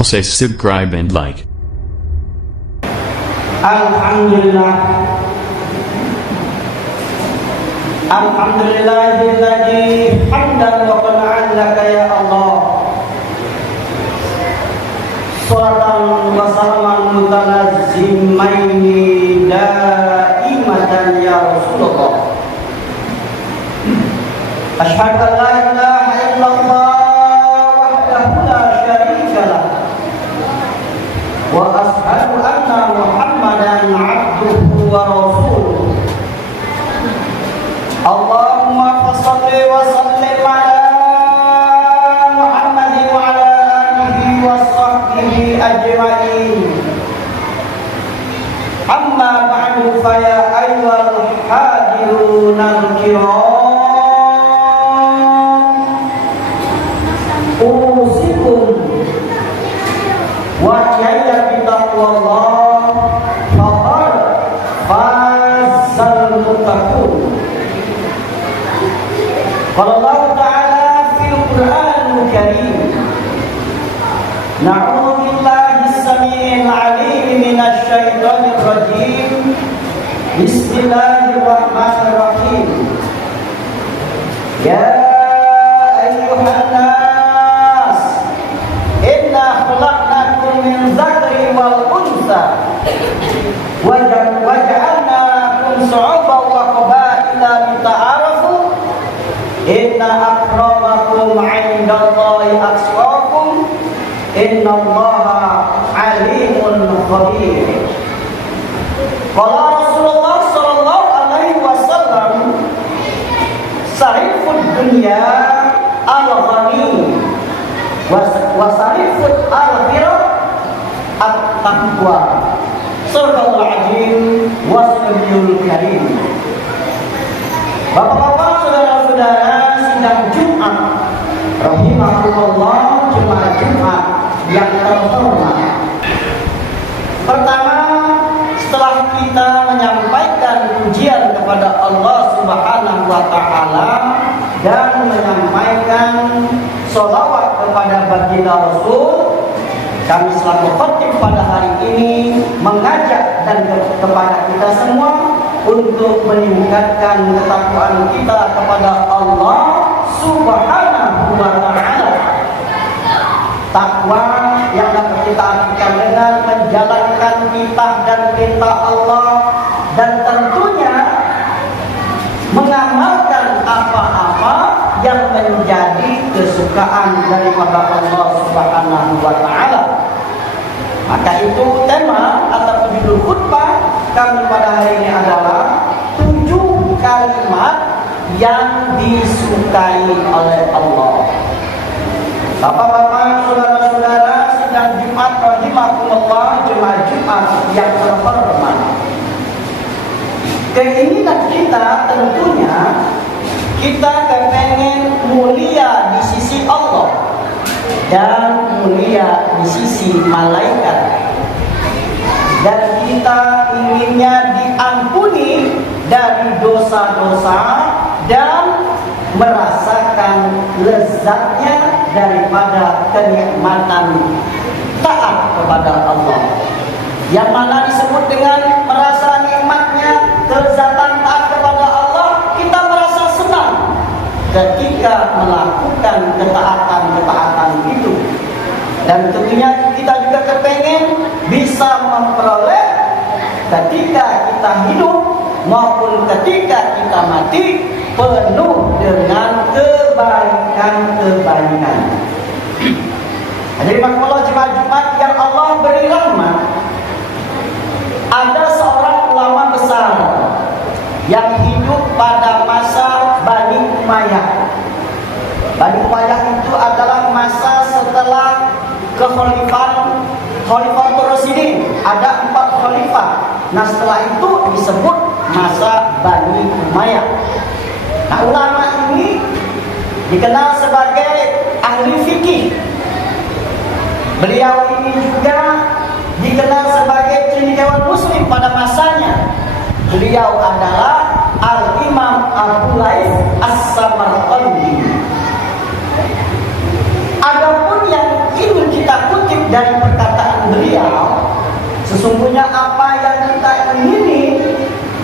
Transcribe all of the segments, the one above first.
Please subscribe and like. Alhamdulillah. Alhamdulillahilladzi hamdan wa qana'an laka ya Allah. Salatan wa salaman mutanazzimaini daimatan ya Rasulullah. Asyhadu an la ilaha illallah wahdahu la syarika lah. Wa ashhadu anna Muhammadan abduhu wa rasuluh. Allahumma shalli wa sallim ala Muhammadin wa ala alihi wa sahbihi ajma'in. Amma ba'du fa ya ayyuhal hadirunal kiram, usikum wa iyaya bitaqwallah faqad fazal muttaqun. Qala Allah Ta'ala fil Qur'anil Karim, na'udzu billahi as-sami'il 'alim minasy syaithanir rajim. Bismillahirrahmanirrahim. Ya ayyuhan nas, inna khalaqnakum min dzakarin wal untha wa ja'alnakum shu'uban wa qabaila lita'arafu. Inna akramakum 'indallahi atqakum. Innallaha 'alimun khabir. Qala Rasulullah sallallahu alaihi wasallam, sarifud dunya al-ghani wa sarifud al-akhirah at-taqwa. Sadaqallahul azim wa sadaqallahul karim. Bapak-bapak, saudara-saudara, sidang Jumat rahimahullah, jemaah Jumat yang terhormat. Pertama, setelah kita menyampaikan pujian kepada Allah Subhanahu wa Ta'ala dan menyampaikan sholawat kepada baginda Rasul, kami selaku khatib pada hari ini mengajak dan kepada kita semua untuk meningkatkan ketakwaan kita kepada Allah Subhanahu wa Ta'ala. Takwa yang dapat kita artikan dengan menjalankan kitab dan perintah Allah, dan tentunya mengamalkan apa-apa yang menjadi kesukaan daripada Allah Subhanahu wa Ta'ala. Maka itu tema atau judul khutbah kami pada hari ini adalah 7 kalimat yang disukai oleh Allah. Bapak-bapak, saudara-saudara, sidang Jumat rahimahumullah, jemaah Jumat yang terhormat. Keinginan kita tentunya kita kepengen mulia di sisi Allah dan mulia di sisi malaikat, dan kita inginnya diampuni dari dosa-dosa dan merasakan lezatnya daripada kenikmatan taat kepada Allah, yang mana disebut dengan merasa nikmatnya kelezatan taat kepada Allah. Kita merasa senang ketika melakukan ketaatan-ketaatan itu, dan tentunya kita juga kepengen bisa memperoleh ketika kita hidup maupun ketika kita mati penuh dengan kebaikan-kebaikan. Jadi makhluk jemaah Jumat yang Allah beri rahmat, ada seorang ulama besar yang hidup pada masa Bani Umayyah. Bani Umayyah itu adalah masa setelah kekhalifahan Khalifatul Rasyidin. Ada 4 khalifah. Nah, setelah itu disebut masa Bani Umayyah. Nah, ulama ini dikenal sebagai ahli fikih. Beliau ini juga dikenal sebagai cendekiawan muslim pada masanya. Beliau adalah Al-Imam Abu Laits As-Samarqandi. Adapun yang ingin kita kutip dari Sesungguhnya apa yang kita ingini,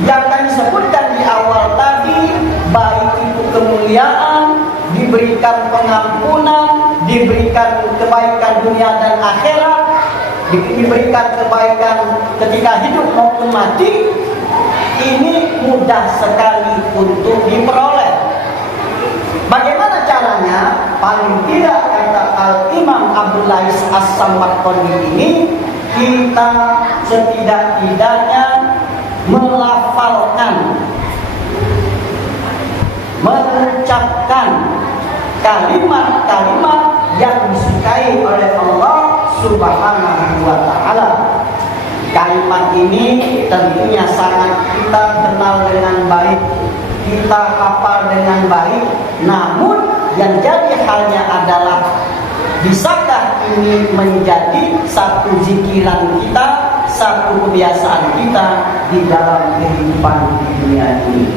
yang kami sebutkan di awal tadi, baik itu kemuliaan, diberikan pengampunan, diberikan kebaikan dunia dan akhirat, diberikan kebaikan ketika hidup maupun mati, ini mudah sekali untuk diperoleh. Bagaimana caranya? Paling tidak kata Al-Imam Abdul Lais As-Samarqandi ini, kita setidak-tidaknya melafalkan, mengucapkan kalimat-kalimat yang disukai oleh Allah Subhanahu wa ta'ala. Kalimat ini tentunya sangat kita kenal dengan baik, kita hafal dengan baik. Namun yang jadi halnya adalah, bisakah ini menjadi satu zikiran kita, satu kebiasaan kita di dalam kehidupan di dunia ini?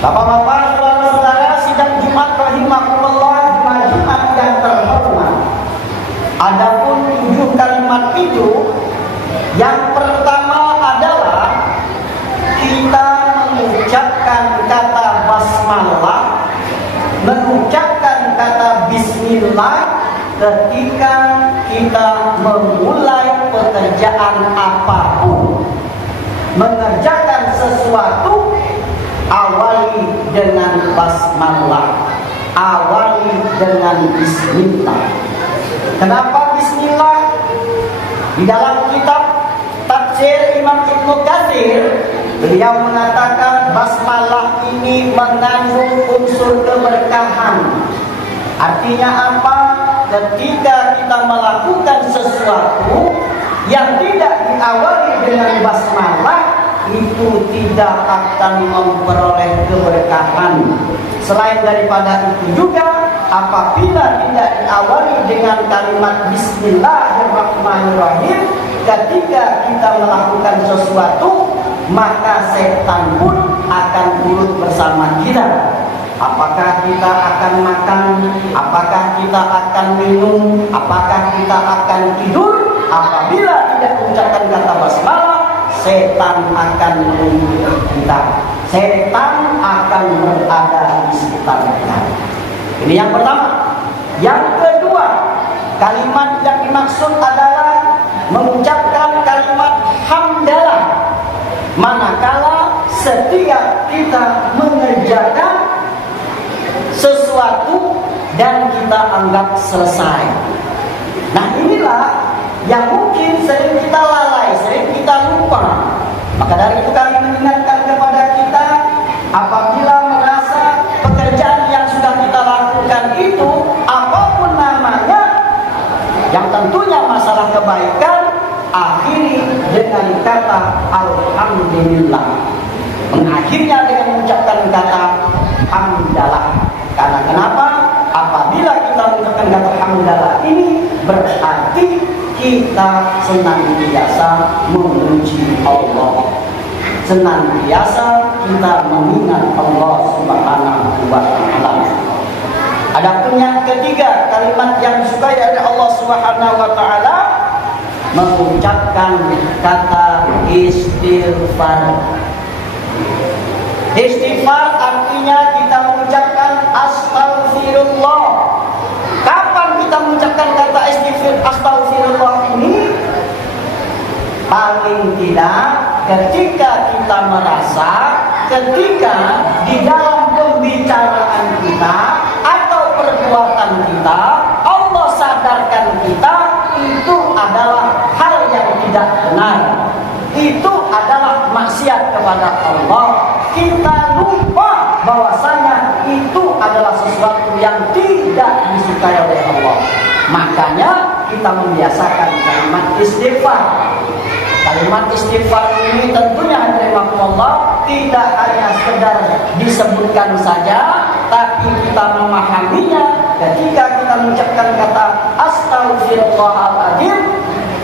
Bapak-bapak, saudara-saudara, sidang Jumat rahimahullah, Jumat yang terhormat. Adapun 7 kalimat itu, yang pertama adalah kita mengucapkan kata basmalah, mengucapkan kata bismillah ketika kita memulai pekerjaan apapun. Mengerjakan sesuatu, awali dengan basmalah, awali dengan bismillah. Kenapa bismillah? Di dalam kitab tafsir Imam Ibnu Katsir, beliau mengatakan basmalah ini mengandung unsur keberkahan. Artinya apa? Ketika kita melakukan sesuatu yang tidak diawali dengan basmalah, itu tidak akan memperoleh keberkahan. Selain daripada itu juga, apabila tidak diawali dengan kalimat Bismillahirrahmanirrahim, ketika kita melakukan sesuatu, maka setan pun akan turut bersama kita. Apakah kita akan makan, apakah kita akan minum, apakah kita akan tidur, apabila tidak mengucapkan kata basmalah, setan akan mengikuti kita. Setan akan berada di sekitar kita. Ini yang pertama. Yang kedua, kalimat yang dimaksud adalah mengucapkan kalimat hamdalah. Manakala setiap kita mengerjakan sesuatu dan kita anggap selesai. Nah, inilah yang mungkin sering kita lalai, sering kita lupa. Maka dari itu kami mengingatkan kepada kita, apabila merasa pekerjaan yang sudah kita lakukan itu, apapun namanya, yang tentunya masalah kebaikan, akhiri dengan kata alhamdulillah. Mengakhirnya dengan mengucapkan kata hamdalah. Karena kenapa? Apabila kita mengucapkan kata hamdalah ini, berarti kita senantiasa memuji Allah, senantiasa kita mengingat Allah Subhanahu wa ta'ala. Adapun yang ketiga, kalimat yang disukai oleh Allah Subhanahu wa ta'ala, mengucapkan kata istighfar. Istighfar artinya kita mengucapkan astagfirullah. Kapan kita mengucapkan kata astagfirullah ini? Paling tidak ketika kita merasa, ketika di dalam pembicaraan kita atau perbuatan kita, Allah sadarkan kita itu adalah hal yang tidak benar, itu adalah maksiat kepada Allah. Kita lupa bahwasanya itu adalah sesuatu yang tidak disukai oleh Allah. Makanya kita membiasakan kalimat istighfar. Kalimat istighfar ini tentunya Allah tidak hanya sekedar disebutkan saja, tapi kita memahaminya ketika kita mengucapkan kata Astaghfirullahaladzim.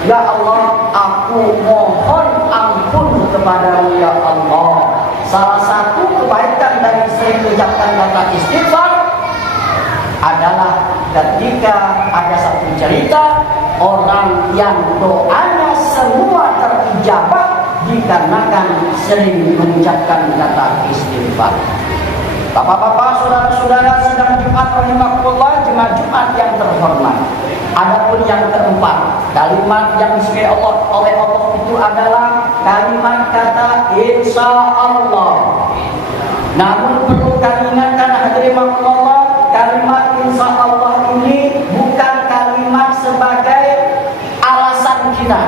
Ya Allah, aku mohon ampun kepadamu ya Allah. Salah satu kebaikan dari sering mengucapkan kata istighfar adalah ketika ada satu cerita orang yang doanya semua terijabah dikarenakan sering mengucapkan kata istighfar. Bapak-bapak, saudara-saudara sedang Jumat rahimahullah, jemaah Jumat yang terhormat. Adapun yang keempat, kalimat yang disukai oleh Allah itu adalah kalimat kata insya Allah. Namun perlu kami ingatkan hadirin Allah, kalimat insya Allah ini bukan kalimat sebagai alasan kita,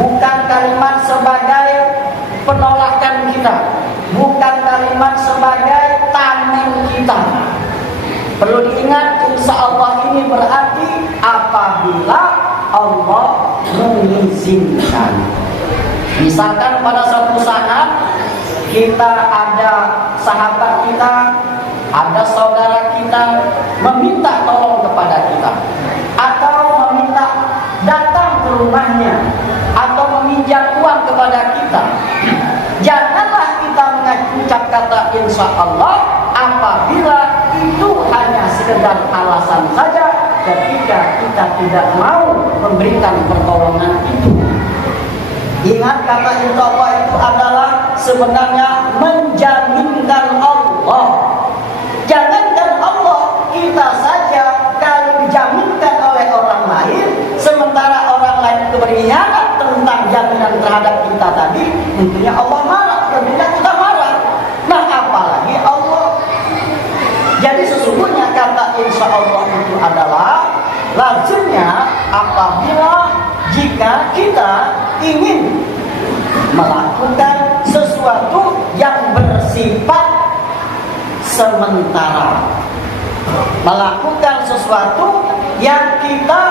bukan kalimat sebagai penolakan kita, bukan kalimat sebagai tameng kita. Perlu diingat, insya Allah ini berarti apabila Allah mengizinkan. Misalkan pada suatu saat kita ada sahabat kita, ada saudara kita meminta tolong kepada kita, atau meminta datang ke rumahnya, atau meminjam uang kepada kita. Janganlah kita mengucap kata insya Allah apabila itu hanya sekedar alasan saja ketika kita tidak mau memberikan pertolongan itu. Ingat, kata insya Allah itu adalah sebenarnya menjaminkan Allah. Jangankan Allah, kita saja kalau dijaminkan oleh orang lain, sementara orang lain berkhianat tentang jaminan terhadap kita tadi, tentunya Allah marah, tentunya kita marah. Nah, apalagi Allah. Jadi sesungguhnya kata insya Allah itu adalah lazimnya apabila jika kita ingin melakukan sesuatu yang bersifat sementara, melakukan sesuatu yang kita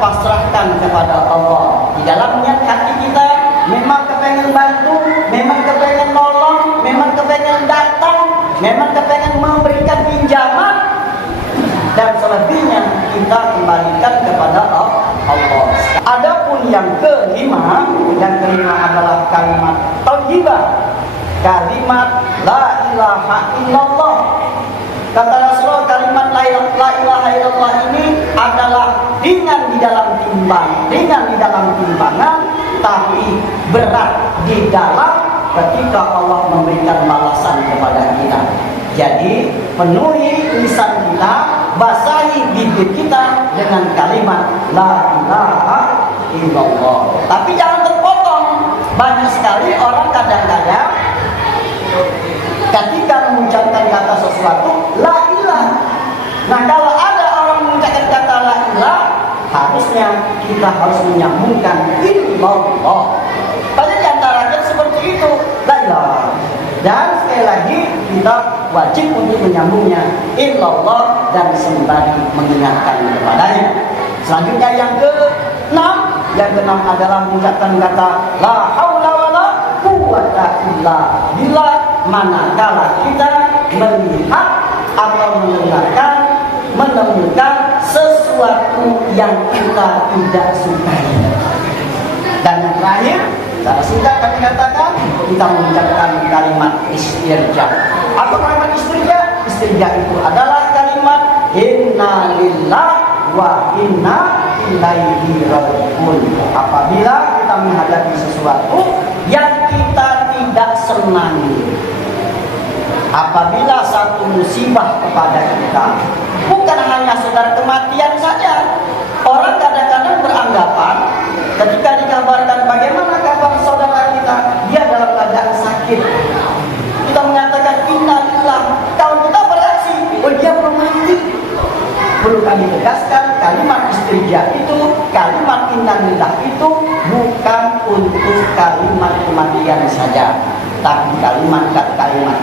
pasrahkan kepada Allah. Di dalam niat hati kita memang kepengen bantu, memang kepengen nolong, memang kepengen datang, memang kepengen memberikan pinjaman, dan selebihnya kita kembalikan kepada Allah. Adapun yang kelima adalah kalimat thayyibah, kalimat la ilaha illallah. Kata Rasulullah, kalimat la ilaha illallah ini adalah ringan di dalam timbangan, tapi berat di dalam ketika Allah memberikan balasan kepada kita. Jadi penuhi lisan kita, basahi bibir kita dengan kalimat la ilaha illallah. Tapi jangan terpotong. Banyak sekali orang kadang-kadang ketika mengucapkan kata sesuatu la ilah. Nah, kalau ada orang mengucapkan kata la ilah, harusnya kita harus menyambungkan illallah. Banyak di antaranya seperti itu, la ilah. Dan sekali lagi kita wajib untuk menyambungnya illallah dan sembari mengingatkan kepadanya. Selanjutnya yang keenam adalah mengucapkan kata la haula wala quwwata illa billah, manakala kita melihat atau menemukan sesuatu yang kita tidak sukai. Dan yang terakhir, secara singkat kami katakan, kita mengucapkan kalimat istirja. Apa kalimat istirja? Istirja itu adalah kalimat inna lillah wa inna ilaihi raji'un. Apabila kita menghadapi sesuatu yang kita tidak senangi, apabila satu musibah kepada kita, bukan hanya sekedar kematian saja. Orang kadang-kadang beranggapan ketika dikabarkan bagaimana kabar saudara kita, dia dalam keadaan sakit, kita mengatakan innalillah. Kalau kita bereaksi, oh dia belum mati. Perlu kami tegaskan, kalimat istirja itu, kalimat innalillah itu bukan untuk kalimat kematian saja. Tapi kalimat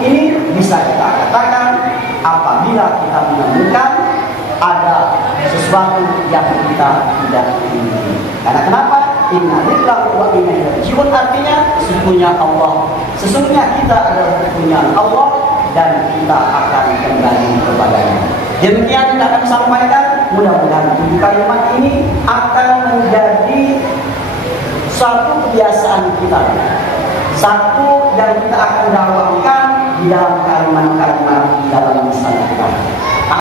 ini bisa kita katakan apabila kita menemukan ada sesuatu yang kita tidak ingin. Karena kenapa? Inna lillahi wa inna ilaihi raji'un, artinya sesungguhnya kita adalah punya Allah dan kita akan kembali kepadanya. Demikian kita akan sampaikan. Mudah-mudahan kalimat ini akan menjadi suatu kebiasaan kita, satu yang kita akan dakwahkan di dalam kalimat-kalimat dalam lisan kita.